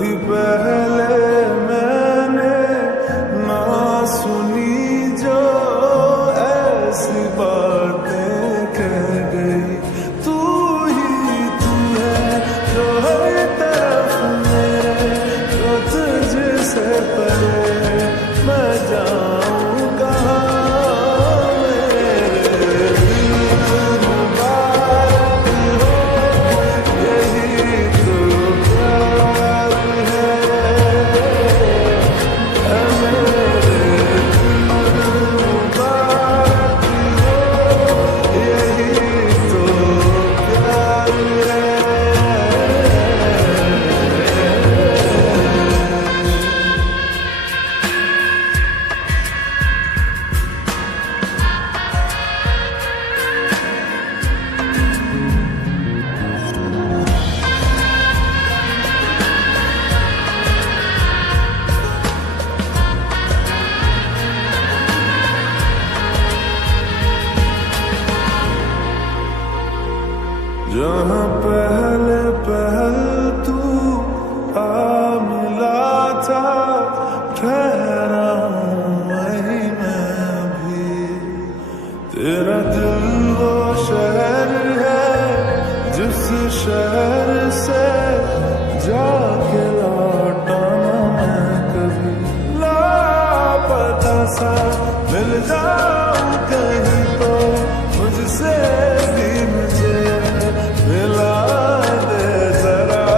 कभी पहले मैंने ना सुनी जो ऐसी बातें कह गई। तू ही तू है जो हर तरफ मेरे, जो तुझसे परे मैं जाऊं कहाँ। मेरे दिल मुबारक हो, यही तो प्यार है। मेरे दिल मुबारक हो, यही तो प्यार है। जहाँ पहले पहल तू आ मिला था, ठहरा हूँ वहीं मैं भी। तेरा दिल वो शहर है जिस शहर से जाके लौटा ना मैं कभी। लापता सा मिल जाऊं कहीं तो मुझसे भी मुझे मिला दे जरा।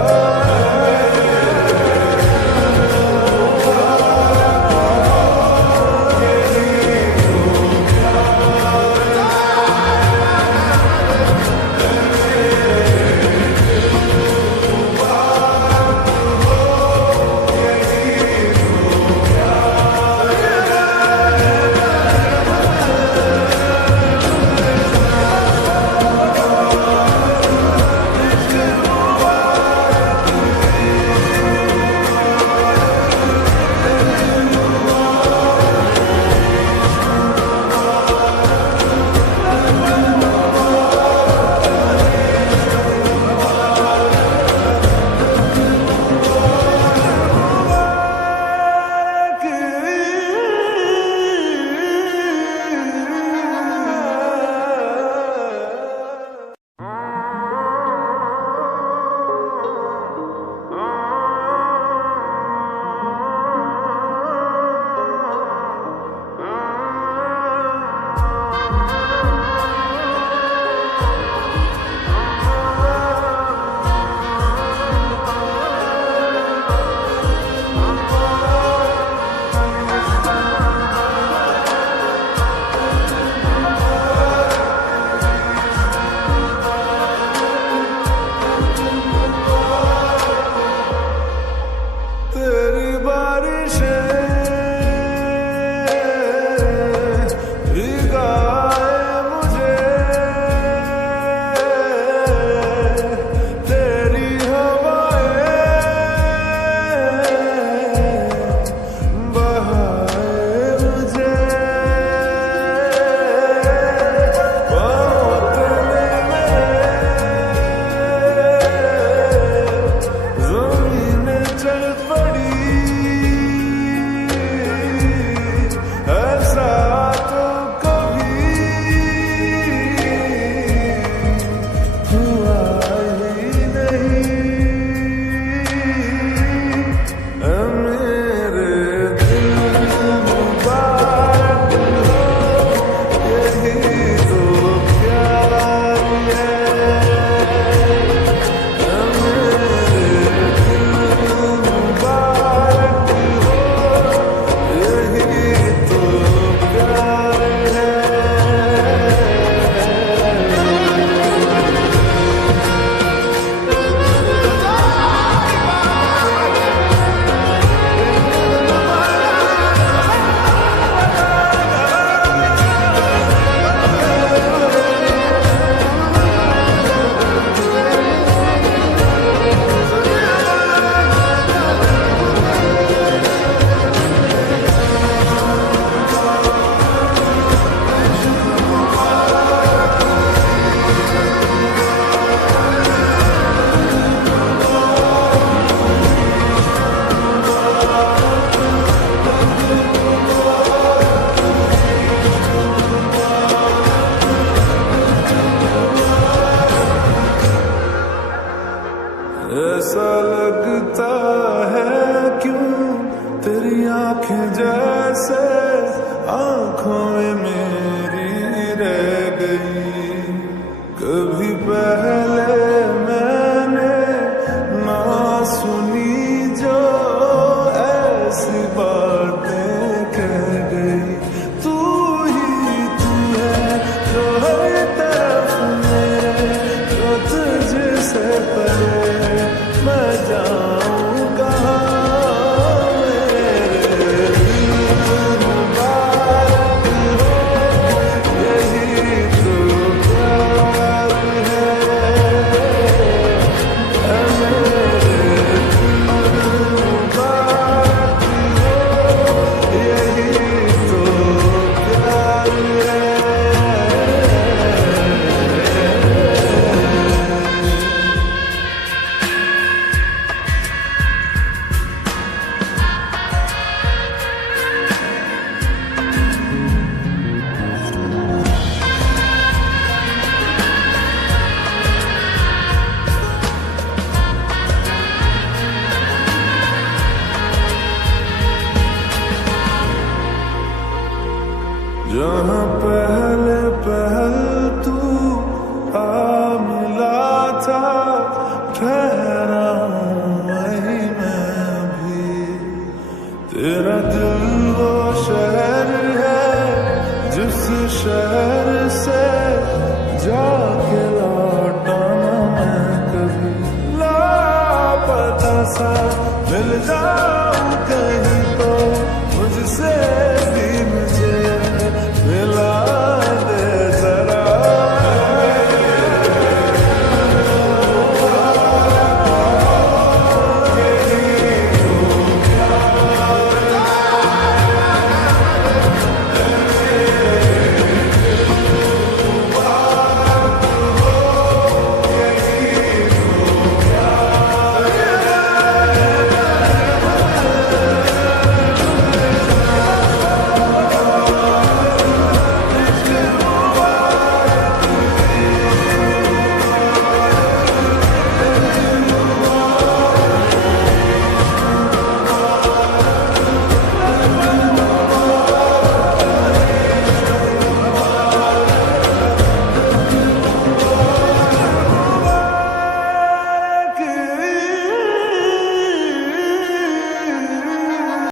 बातें कह गई। तू ही तू है जो हर तरफ मेरे, जो तुझसे परे मैं जाऊं कहाँ। मेरे दिल मुबारक हो, यही तो प्यार है। जहाँ पहले पहल तू आ मिला था, ठहरा हूँ वही मैं भी। तेरा दिल वो शहर है जिस शहर से जाके लौटा ना मैं कभी। लापता सा मिल जा